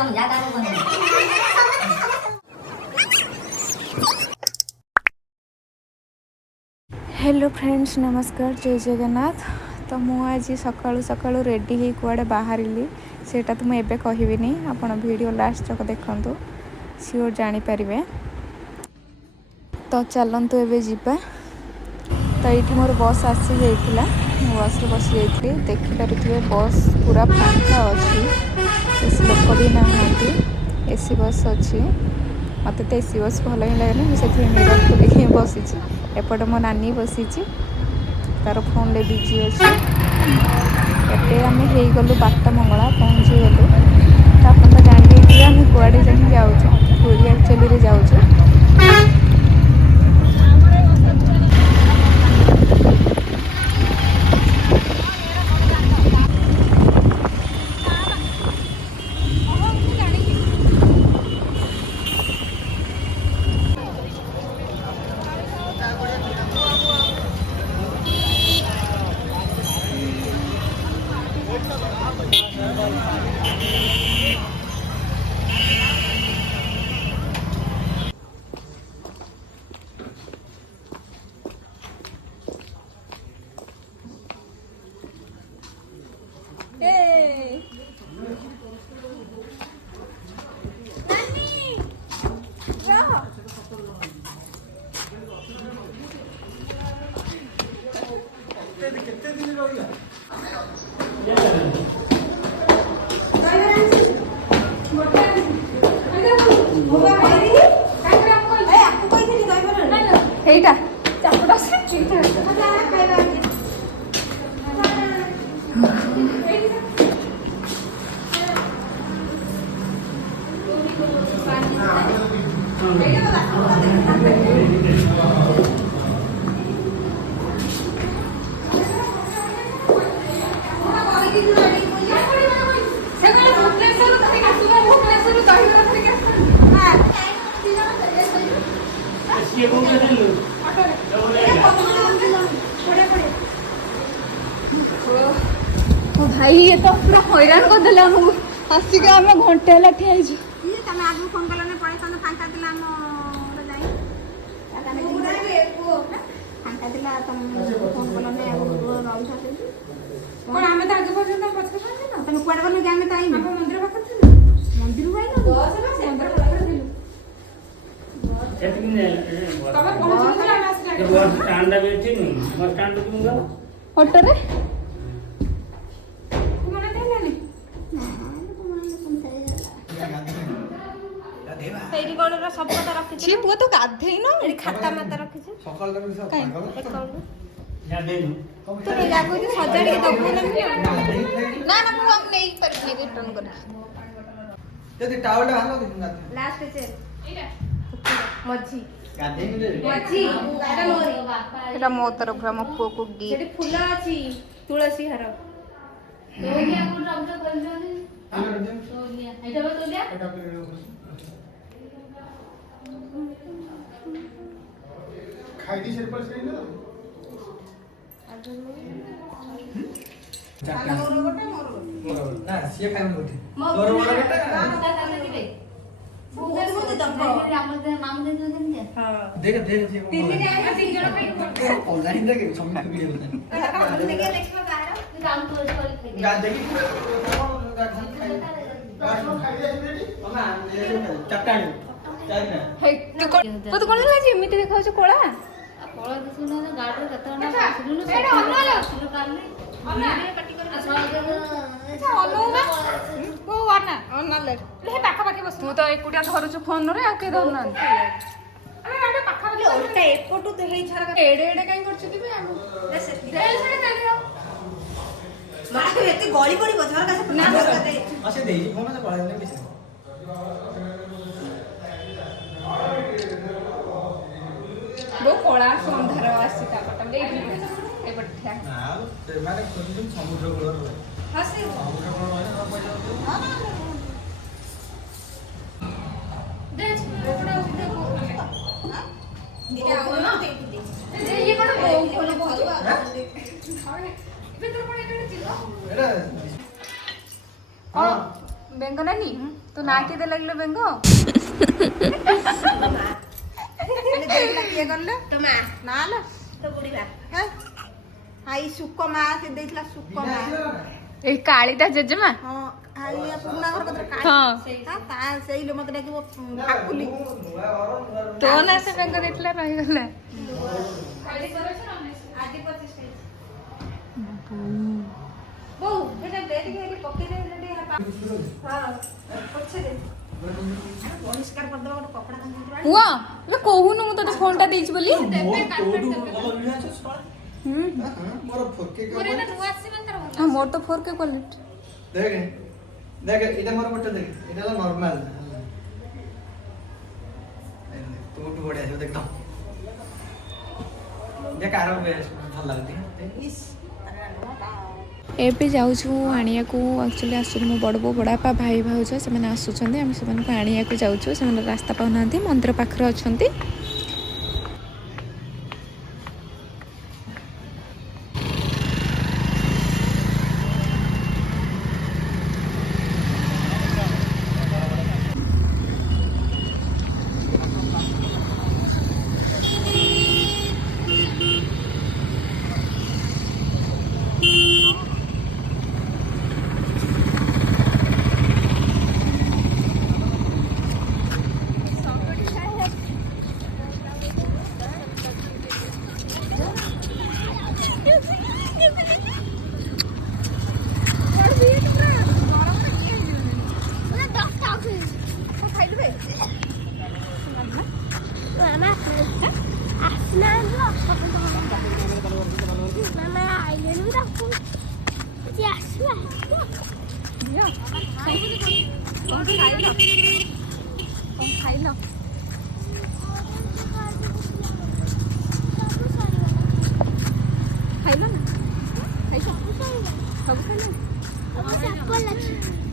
Hello friends, नमस्कार, जय जगन्नाथ। तो मुझे सकाळु सकाळु रेडी ही कुआडे बाहर सेटा तो मुझे कहबी आपण वीडियो लास्ट तक देखंतु, सियोर जानी पारिबे। तो चलंतु एबे जिबा। तो ये मोर बस आसी जाइतिला, बस रे बसी जाइतिली। देखि पारुथिबे बस पूरा फांका अछि, एसी लोक भी नाहांती। एसी बस अछि, मत तो एसी बस भल ही लगे, मुझे मिरर खोलिक बसी। एपटे मो नानी बसी, तार फोन ले बिजी अच्छे। एटे आम हो गलु बाट मंगला पहुँची गलु। तो आप तो जान आम कुआड़े जाऊँ, पूरी एक्चुअली जाऊँ। এইটা চাপটা भाई, ये तो पूरा हैरान कर देले हमहु। आसिक आम घंटे हला ठिया हिजु। तमे आगु फोन कलने पड़े तने फांका दिला हम रे जाई ताने फांका दिला तम फोन कलने आगु रही थाते कोन आमे त आगु पर्यंत पछे पछे न तने कुआडे गने जामे त आई हम मंदिर पाखत थिलु मंदिर गइल बस ना मंदिर पाखत थिलु एतिन तबे पहुंच गेल आमे आसी जाके बस स्टैंड बैठी नु बस स्टैंड तुम गो ऑटो रे एडी कोडरा सब कथा रखि छी पुआ तो गाधेई न एडी खाता माता रखि छी सकाल तक सब काई या दे दू तो रे लागो जे सजाड़ी के दबो ना ना मु हम नहीं परनी रिटर्न कर यदि टावल भालो दिन लास्ट से एटा मझी गाधे मिले मझी एटा मोरी एटा मो तरफ हम पुआ को गिफ्ट सेठी फूल अछि तुलसी हार तोलिया को रंग कर दे तोलिया एटा बा तोलिया एटा खाइदी से पर से ना चाका मोर गोटे ना सिए खाइम गोटे तोर मोर गोटे ना खाने दिबे बहुत बहुत दब हमर नाम दे दे के हां देख देख जे तीन जण पे ऑनलाइन देख समय भी है हम देखे देखबा बाहर काम तो कर गा देखि मामा चट्टाणी तू कोन लागी एमिति देखाउ छ कोळा कोळा दिसुना गाडी कतना सुनु एटा अनला सुनु काले अनले पट्टी कर अच्छा अनला को वाना अनले ले पाखा पाखी बस तू तो एकुटिया धरुछ फोन रे आ के धरना अरे गाडी पाखा पाखी ओटा एपटू तो हेई छारा एडे एडे काई करछ दिबे आगु रे से छाडे काली मारे एते गली पड़ी बजार का से ना करते असे देई फोन से पळा ने किसे वो कोळा संधार आसी ता पटम ए पठ्या ना माने कोन समुद्र कूल रे हसे समुद्र कूल माने पळा हां देख ओपड़ा उठे को दिया हो ना दे ये कोन बोल बोल बेतर कोन एटा चिलो एटा हां बेंगनानी तू ତୁ ନା କିଏ ଲାଗିଲେ ବେଙ୍ଗ କିଏ ଗଲେ ତ ମା ନା ଲୋ ତ ବୁଢୀବା ଆଇ ସୁକ ମା ସେ ଦେଇଥିଲା ସୁକ ମା ଏଇ କାଳିତା ଜେଜେମା ହଁ ଆଇ ପୁରୁଣା ଘର କତରେ କାଳି ହଁ ତା ସେଇ ଲୋ ମତେ ଡାକିବ ଠାକୁଲି ତୋ ନା ସେ ବେଙ୍ଗ ଦେଇଥିଲା ରହିଗଲା ଆଜି 25 ବୋଉ ଏଟା ଦେରି ହେଲି ପକେଇ ଦେ ଟିକେ ହଁ ପଛରେ ପରିଷ୍କାର କରିଦବା ଗୋଟେ କପଡା କାଞ୍ଚି ପୁଅ ଏବେ କହୁନୁ ମୁଁ ତତେ ଫୋନ୍ ଟା ଦେଇଛି ବୋଲି ମୋର ଫୋକେ ହଁ ମୋର ତ 4K କ୍ୱାଲିଟି ଦେଖ ଦେଖ এটা ମୋର ଗୋଟେ ଦେଖ এটা হলো নরমাল ତୁ ବଢିଆ ଆସିବ ଦେଖ ଦେଖ ଆର ଭଲ ଲାଗୁଛି ଏବେ ଯାଉଛୁ ଆଣିବାକୁ ଆକ୍ଚୁଆଲି ଆସୁଛନ୍ତି ମୋ ବଡ଼ ବୋଉ ବଡ଼ ବାପା ଭାଇ ଭାଉଜ ସେମାନେ ଆସୁଛନ୍ତି ଆମେ ସେମାନଙ୍କୁ ଆଣିବାକୁ ଯାଉଛୁ ସେମାନେ ରାସ୍ତା ପାଉନାହାନ୍ତି ମନ୍ଦିର ପାଖରେ ଅଛନ୍ତି ଖାଇଲ ଖାଇଲ ନା ଖାଇଛ ସବୁ ଖାଇଲ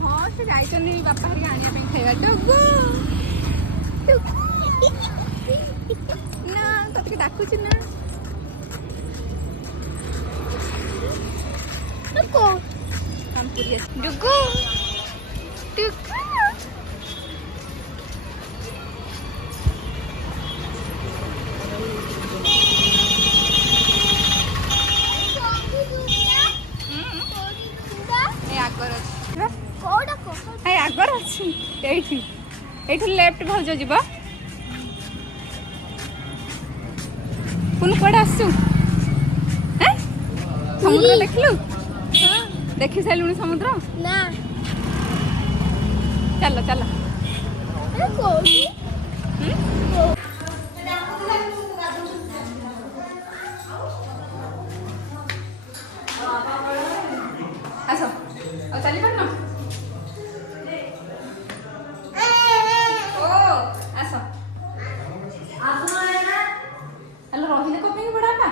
ହଁ ସେ ଯାଇଛନ୍ତି ବାପା ହେରିକା ଆଣିବା ପାଇଁ ଖାଇବା ନା ତତେ ଡାକୁଛି ନା ଡୁଗୁ ଆଗର ଅଛି ଏଇଠି ଏଇଠୁ ଲେଫ୍ଟ ଭାଉଜ ଯିବ ପୁଣି କୁଆଡେ ଆସୁ ସମୁଦ୍ର ଦେଖିଲୁ ଦେଖି ସାରିଲୁଣି ସମୁଦ୍ର ନା ଚାଲ ଚାଲ ଆସ ଆଉ ଚାଲି ପାରୁନ ଆସ ହେଲେ ରହିଲେ କଣ ପାଇଁ ବଡ ବାପା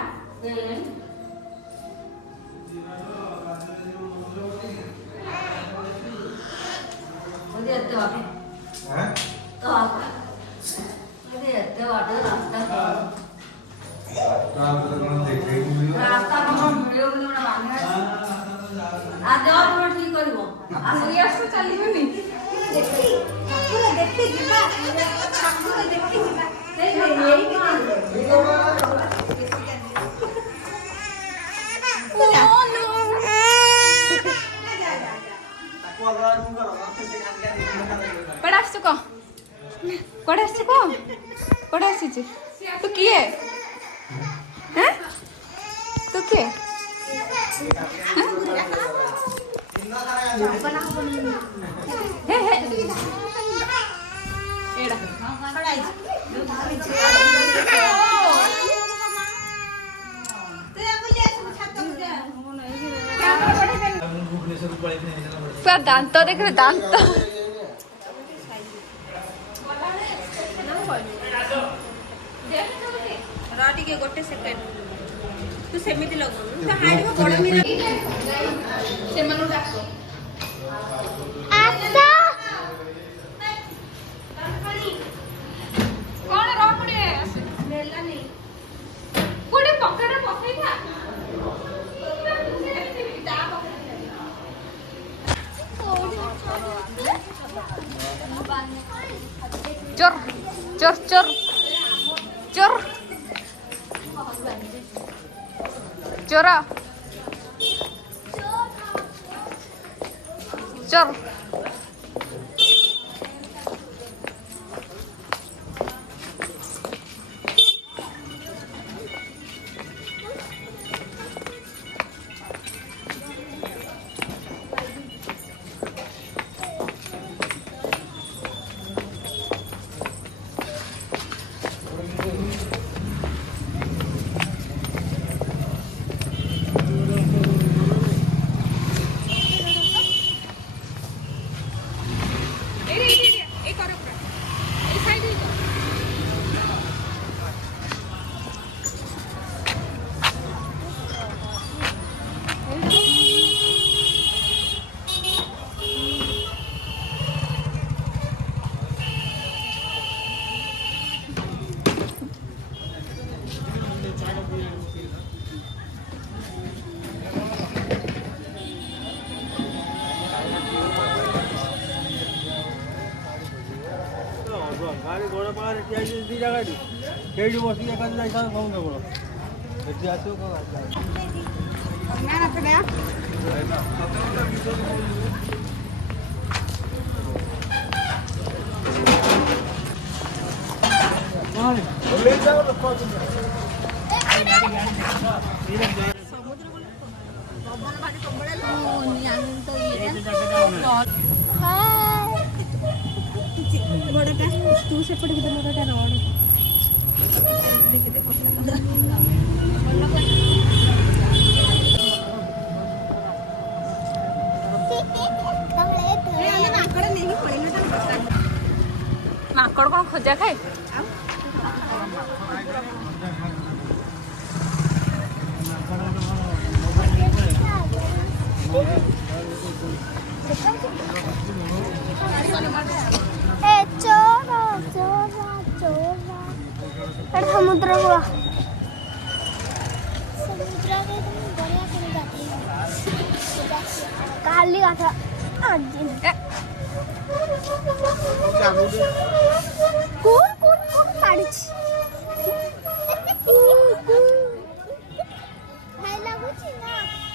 ଚାଲିବନି ଦେଖି ଯିବା ଦେଖି ଯିବା କୁଆଡେ ଆସିଛୁ କହ କୁଆଡେ ଆସିଛୁ କହ କୁଆଡେ ଆସିଛୁ ତୁ କିଏ ତୁ କିଏ ପୁରା ଦାନ୍ତ ଦେଖିଲେ ଦାନ୍ତ ଟିକେ ଗୋଟେ ସେକେଣ୍ଡ ତୁ ସେମିତି ଲଗଉନୁ ବଡ ସେମାନଙ୍କୁ ଡାକ କଣ ରହ ପଡେ ନେଲାନି କୋଉଠି ପକେଟରେ ପକେଇଥା चोर चोर चोर चोर चोरा चोर ଗାଡ଼ି ଗୋଡ଼ ପାଖରେ ଠିଆ ହେଇଛି ଦୁଇଟା ଗାଡ଼ି ସେଇଠି ବସିକି ଏକାଠି ଯାଇଥାନ୍ତେ ସମୁଦ୍ର କୂଳ ଏଠି ଆସିବ बड़टा तू सेपटे भी बड़टा रोड देखते ମାଙ୍କଡ଼ କ'ଣ ଖୋଜା ଖାଏ? समुद्र हुआ काली गाथा कौन कौन कौन काढिछ भाई लागुछि ना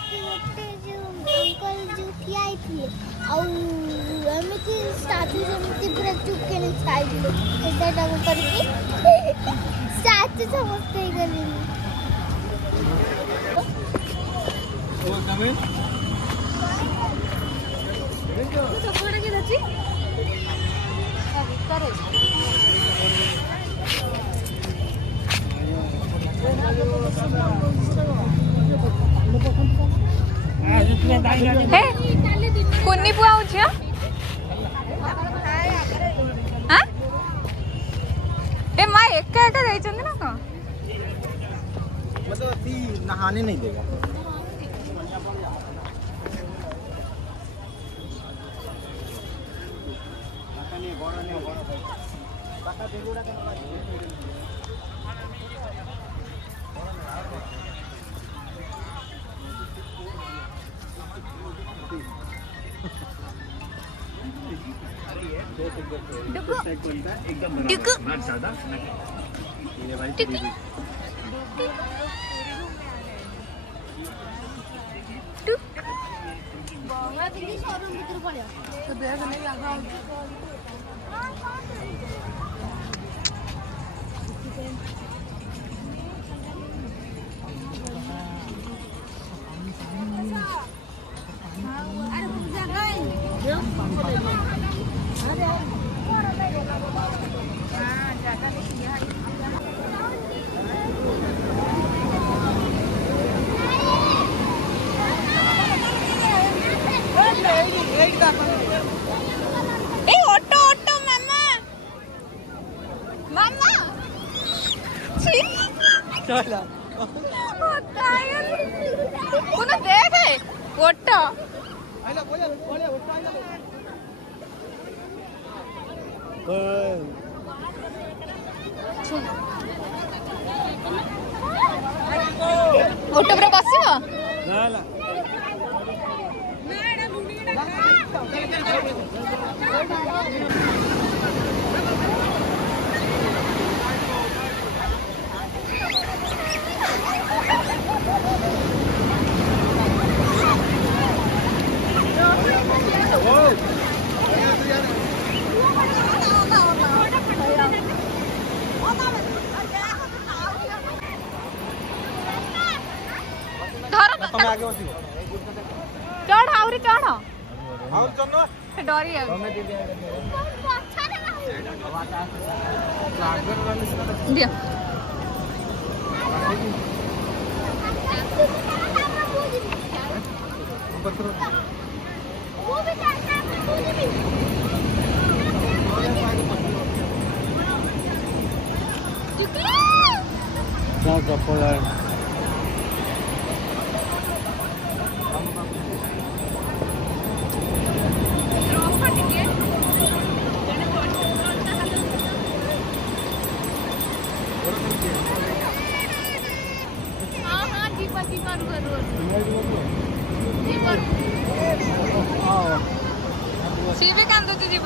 कि ओटे जो अंकल जो किया थी और हमें की स्टैचू जमती ब्रेक चुप के नहीं स्टाइल ऐसा डाउन करके स्टैचू समझते ही गली ओ कमिंग तो चपड़ा के दची करे ହେ କୁନି ପୁଅ ଆଉ ଝିଅ ହାଁ ଏ ମା ଏକା ଏକା ଯାଇଛନ୍ତି ନା କ'ଣ? मतलब अभी नहाने नहीं देगा। ऑटो पर बसिबो ना ना आगे बसिबो चढ़ आउरी चढ़ और चन्न से डरी जाऊ दिया जा चप्पल है हाँ हाँ जीपा जीपा सीवे कांदो जीव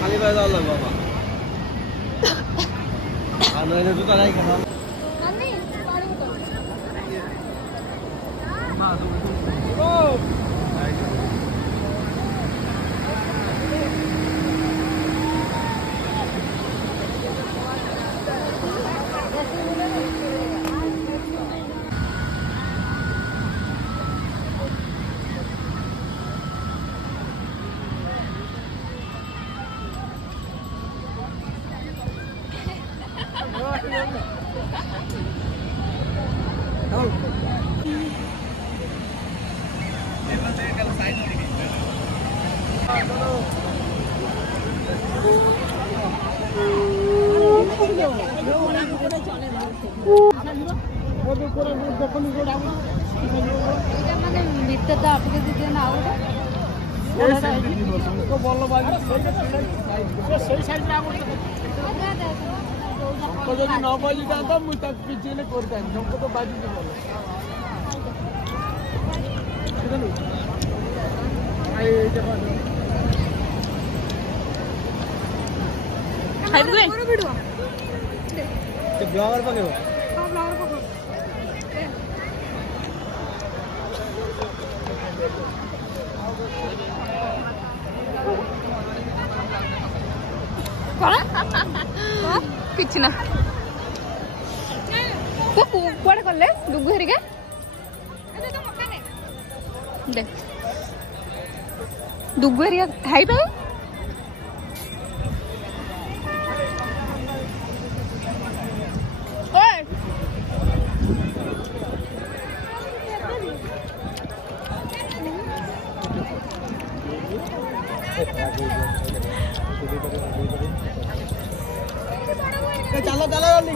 खाली पैसा लगा बाबा नहीं जूता नहीं खा ଯଦି ନ ବାଜିଥାନ୍ତା ମୁଁ ତାକୁ କିଛି ହେଲେ କରିଥାନ୍ତି ଜଣକ ତ ବାଜିଛି ଭଲ ବ୍ଲଗର ପକେଇବ किछि ना कुआड़े गले डुगु हेरिके दे डुगु हेरिका खाइबा चलो चलो जल्दी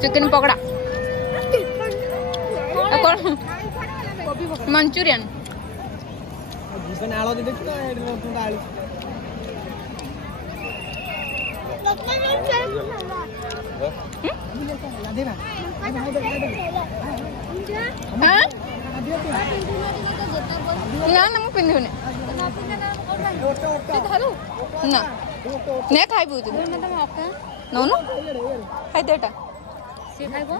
चिकन पकड़ा कौन मंचूरियन आलो देखो आलू हाँ ना ना मुझे पिंधुने ना नहीं खाई बहुत नो नो खाई देटा से खाइबो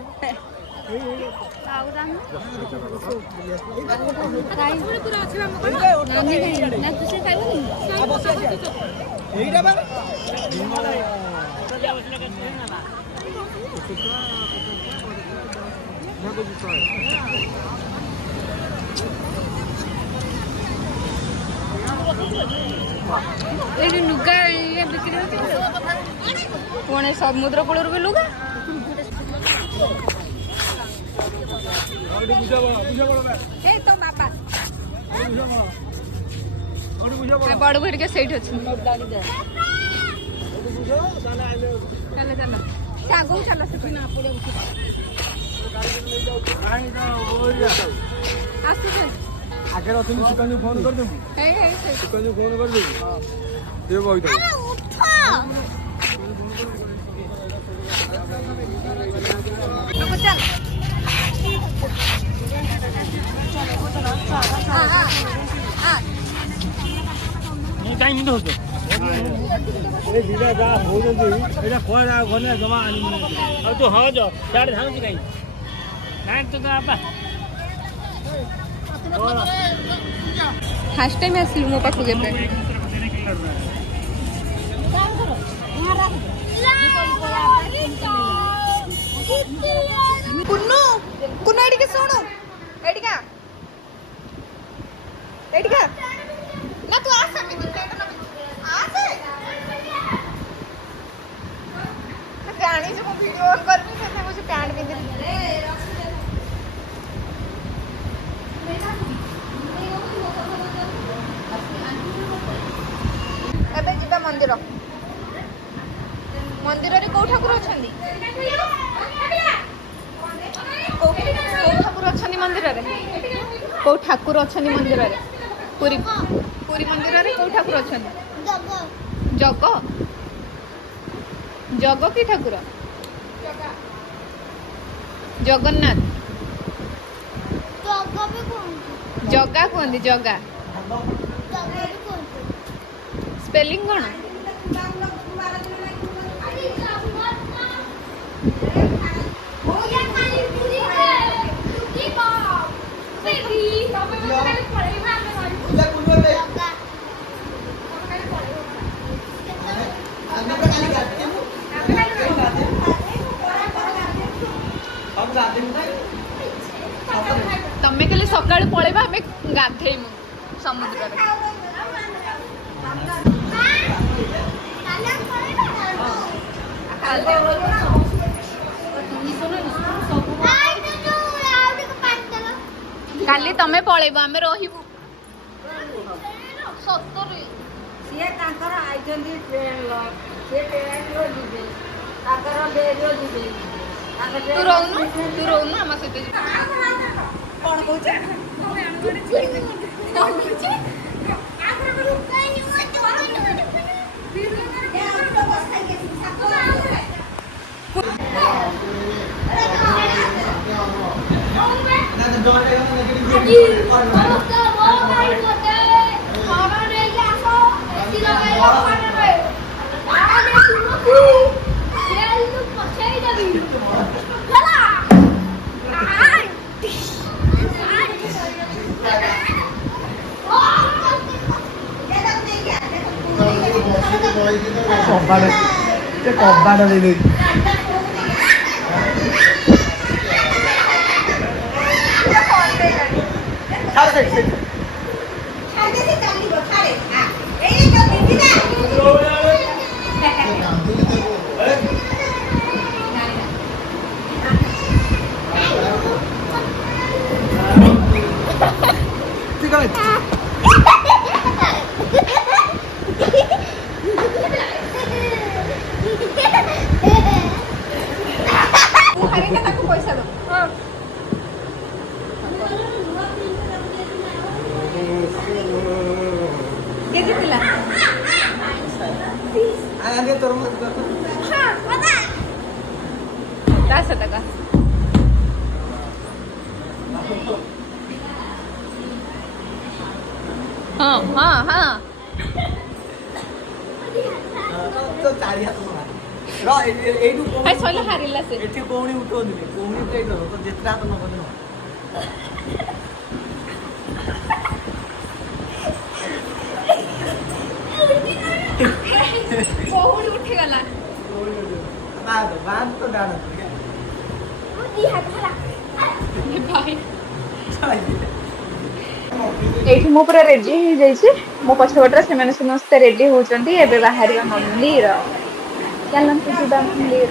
आउ दाम खाई पूरा अछि हम कोन नानी ना तू से खाइबो एईटा बा ଏଠି ଲୁଗା ଇଏ ବିକ୍ରି ହଉଛି ପୁଣି ସମୁଦ୍ର କୂଳରୁ ବି ଲୁଗା ଏ ତୋ ବାପା ବଡ଼ ଘରିକା ସେଇଠି ଅଛି ଚାଲ ଚାଲ ସେ ଆଗକୁ ଚାଲ ସେଠି ନା ପଡ଼ିବ ଆସୁଛନ୍ତି ଆଗରେ ଅଛନ୍ତି ସୁକାନ୍ତି ଫୋନ କରିଦେବୁ ସୁକାନ୍ତି ଫୋନ କରିଦେବୁ ସେ ବଇତ କାଇଁ ଏମିତି ହଉଛ ଏ ଦିଟା ଯାହା ହଉଛନ୍ତି ଏଇଟା କୁଆଡ଼େ ଆଉ ଗଲେ ଜମା ଆଣିବୁନି ଆଉ ତୁ ହଁ ଯ ସିଆଡ଼େ ଧାଉଁଛୁ କାଇଁ କାଇଁ ତୁ ବାପା ଫାଷ୍ଟ ଟାଇମ୍ ଆସିଲୁ ମୋ ପାଖକୁ କେବେ କୁନୁ କୁନୁ ଏଠିକି ଶୁଣୁ ଏଠିକା ଏଠିକା ନା ତୁ ଆସ ଆସେ ଜାଣିଛୁ ମୁଁ ଭିଡ଼ିଓ ଅନ୍ କରିବି ସେଥିପାଇଁ କହୁଛି ପ୍ୟାଣ୍ଟ ପିନ୍ଧିଲି ଏବେ ଯିବା ମନ୍ଦିର ମନ୍ଦିରରେ କୋଉ ଠାକୁର ଅଛନ୍ତି କୋଉ ଠାକୁର ଅଛନ୍ତି ମନ୍ଦିରରେ କୋଉ ଠାକୁର ଅଛନ୍ତି ମନ୍ଦିରରେ ପୁରୀ ପୁରୀ ମନ୍ଦିରରେ କୋଉ ଠାକୁର ଅଛନ୍ତି ଜଗ ଜଗ କି ଠାକୁର ଜଗନ୍ନାଥ ଜଗା କୁହନ୍ତି ଜଗା ସ୍ପେଲିଂ କ'ଣ ତମେ କାଲି ସକାଳୁ ପଳେଇବା ଆମେ ଗାଧେଇମୁ ସମୁଦ୍ରରେ କାଲି ତମେ ପଳେଇବ ଆମେ ରହିବୁ ସତରେ ସିଏ ତାଙ୍କର ଆଇଛନ୍ତି ଟ୍ରେନ୍ର ସିଏ ଟ୍ରେନ୍ର ଯିବେ ତାଙ୍କର ଡେରିରେ ଯିବେ ତୁ ରହୁନୁ ଆମ ସହିତ କ'ଣ କହୁଛ କବାଟ ଦେଇଦେଇଛି ତାକୁ ପଇସା ଦବ କିଏ ଜିତିଲା ତା ସହିତ କା ହଁ ହଁ ହଁ ସଇଲା ହାରିଲା ସେ ଏଠି କଉଣି ଉଠଉନି କଉଣି ଉଠେଇଦେବ ତ ଯେତେ ହାତ ନ କରିବ କଉଠି ଉଠିଗଲା ବାନ୍ଧ ତ ଡାଣ ଏଇଠି ମୁଁ ପୁରା ରେଡି ହେଇଯାଇଛି मो पछपटे से समस्ते रेडी होती एवं बाहर मंदिर चलते जा मंदिर।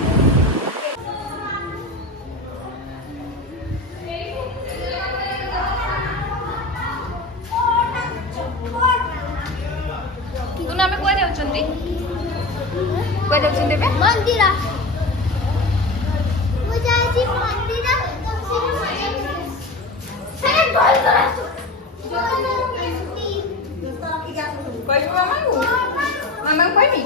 आम कुआ जाऊँगी मंदिर मंदिर मामा कहबी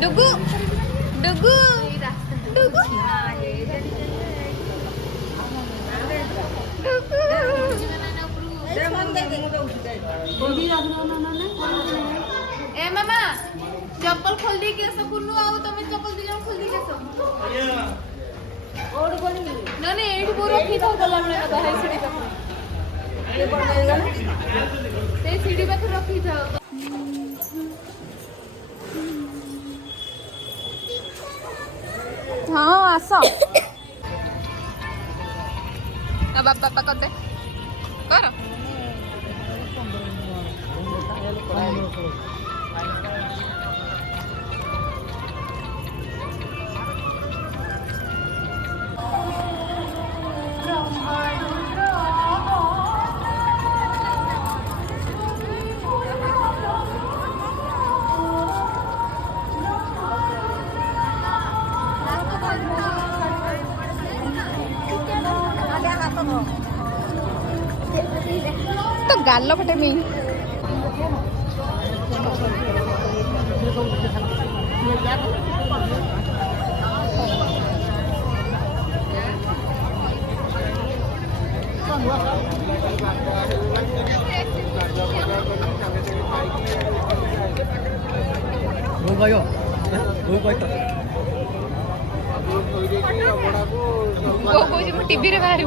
डुगु डुगु डुगु ए मामा चप्पल खोल दी के कुन्नू आओ तुम चप्पल दी जण खोल दी के ओड कोनी न ने एठी को रखी तो गला में लगा है सीढ़ी पे ये पड़ जाएगा ना ते सीढ़ी पे तो रखी जाओ। हाँ आस बापा कर दे कर तो गाल पटे मी टीवी रे बाहर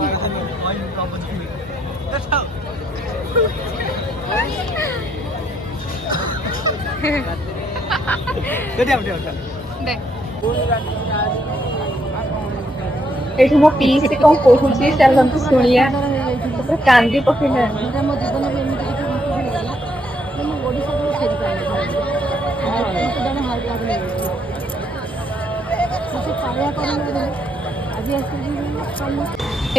एठी मो पीस से कौन कहूची चलंतु सुनिया तो कांदी पकेना मो जीवन में एमती किसी मो ओडिसा को फेरी पाए जने हार्ट लागले मते पाया करले आज आसी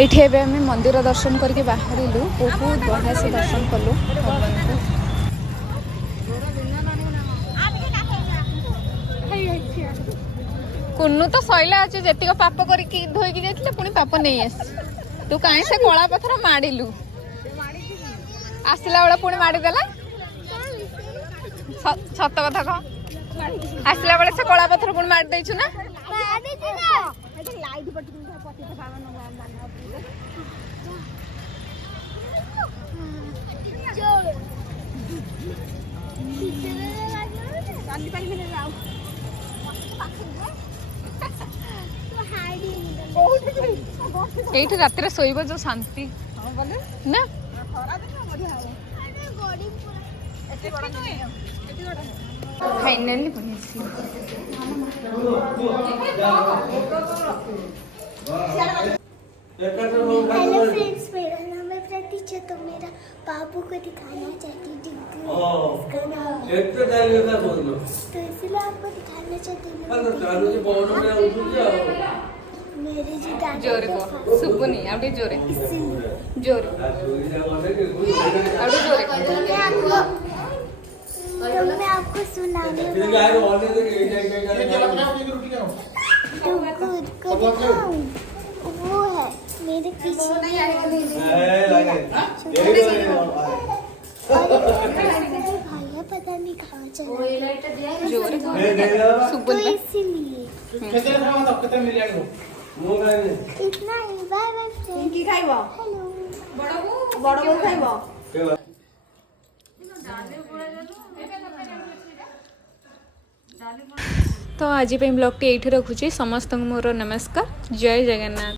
एठी एबे हम मंदिर दर्शन करके बाहरिलु बहुत बढ़िया से दर्शन कलु कुन्नू तो सैला अच्छे जेतिक पाप करके धोईकी जाइए पुणी पाप नहीं आस तू कहीं से कला पथर माड़िलु आसला बेला पुणी माड़ीदेला सत कथा कह आसला बेले से कला पथर पुणी माड़ी देछु ना एठी रात शोब जो शांति ना फाइनली हेलो फ्रेंड्स, मेरा नाम है प्रतीक्षा। तो मेरा बाबू को दिखाना चाहती हूँ इसका नाम तो इसलिए आपको दिखाना चाहती हूँ मेरे जो दादा जोरे को सुबुनी आउटे जोरे इसलिए जोरे आउटे जोरे तो मैं आपको सुनाने तो खुद को दिखाऊं वो है मेरे पीछे भैया पता नहीं कहाँ चला जोरे तो सुबुनी इसीलिए इतना ही। Bye bye friend. की खाइबो हेलो बड़ बड़ खाइबो डाली तो आज ब्लॉग टी ये रखुची समस्त मोर नमस्कार जय जगन्नाथ।